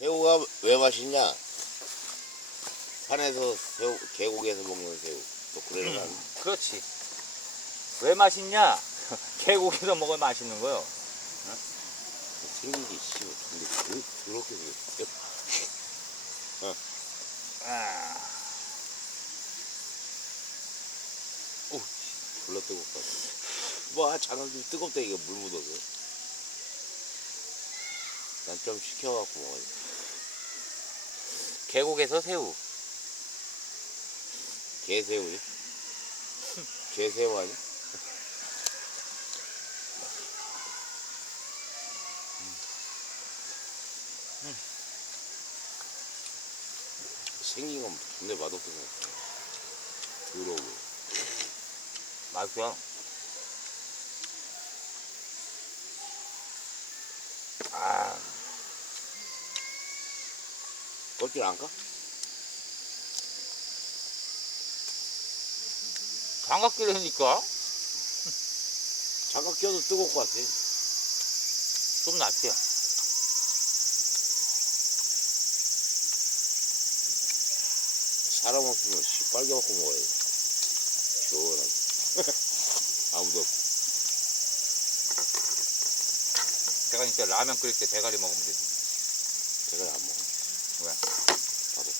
새우가 왜 맛있냐? 산에서 새우, 계곡에서 먹는 새우. 또 그래는 거 아니야? 그렇지. 왜 맛있냐? 계곡에서 먹어야 맛있는 거요. 생긴 게 씨, 근데 더럽게 생겼어. 아, 오, 졸라 뜨겁다. 뭐, 장갑이 뜨겁다, 이거 물 묻어서. 난 좀 식혀갖고 먹어야지. 계곡에서 새우. 개새우지? 개새우 아니야? 생긴 건 근데 맛없게 생겼어. 더러워. 맛있어. 아, 껍질 안 까? 장갑 끼려니까 장갑 껴도 뜨거울 것 같아. 좀 낫지. 사람 없으면 빨개 먹고 먹어야 돼. 시원하게. 아무도 없고. 제가 진짜 라면 끓일 때 대가리 먹으면 되지. 대가리 안 먹어. 왜? 바보.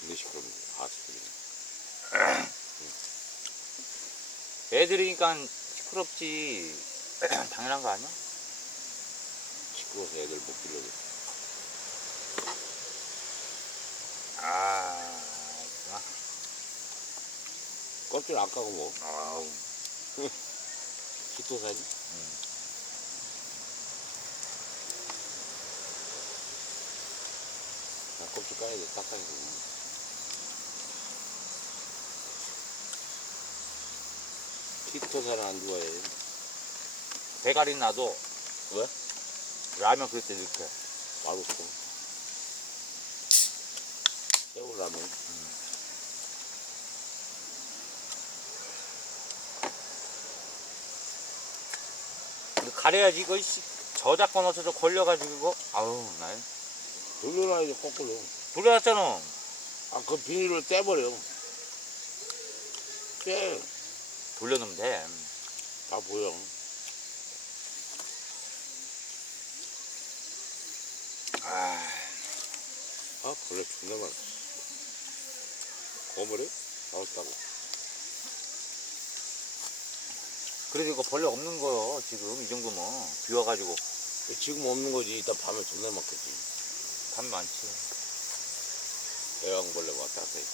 근데 시끄럽네. 시끄럽네. 애들이니까 시끄럽지. 당연한 거 아니야? 시끄러워서 애들 못 길러줘. 아, 껍질 안 까고 먹어. 아우. 키토사지? 나 껍질 까야 돼. 딱딱해서. 키토사는 안 좋아해. 대가리 놔도 왜? 라면 끓일 때 이렇게. 맛없어. 새우라면. 이거 가려야지. 이거 저작권 없어서 걸려가지고 이거. 아우, 나 돌려놔야지, 거꾸로. 돌려놨잖아. 아, 그 비닐을 떼버려. 떼. 돌려놓으면 돼. 다 보여. 아, 벌레 존나 많아. 거물에? 나왔다고. 그래도 이거 벌레 없는 거요. 지금 이 정도면 비 와가지고 지금 없는 거지. 이따 밤에 존나 많겠지. 밤 많지. 대왕벌레 왔다 갔다 해.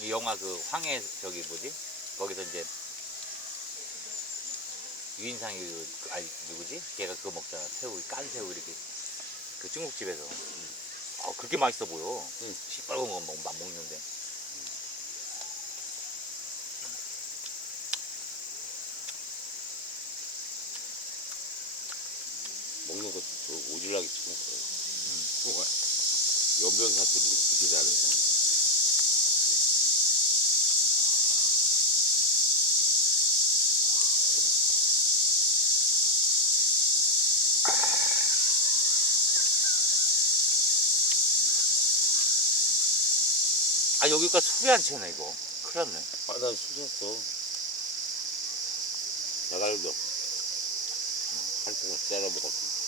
이 영화 그 황해 저기 뭐지? 거기서 이제 유인상이 아니 누구지? 걔가 그거 먹잖아. 새우, 깐 새우 이렇게 그 중국집에서. 아, 그렇게 맛있어 보여. 시뻘건 거 먹는데. 먹는 거 오질나게 쳐먹어. 연변 사투리 그렇게 잘해. 아, 여기가 술이 안 채네 이거. 큰일 났네. 아, 난 쑤셨어. 대갈비도 한쪽은 썰어 먹었지.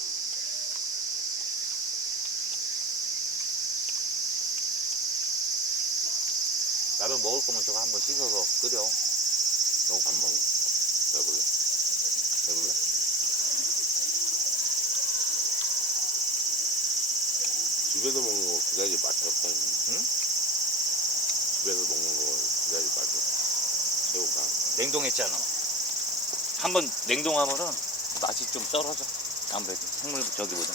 라면 먹을 거면 저거 한번 씻어서 끓여. 저거 안 먹어? 배불러. 배불러? 집에서 먹는 거 그다지 맛이 없다. 응? 집에서 먹는 거 그다지 맛이 없어. 새우가. 냉동했잖아. 한번 냉동하면은 맛이 좀 떨어져. 아무래도 생물 저기보다.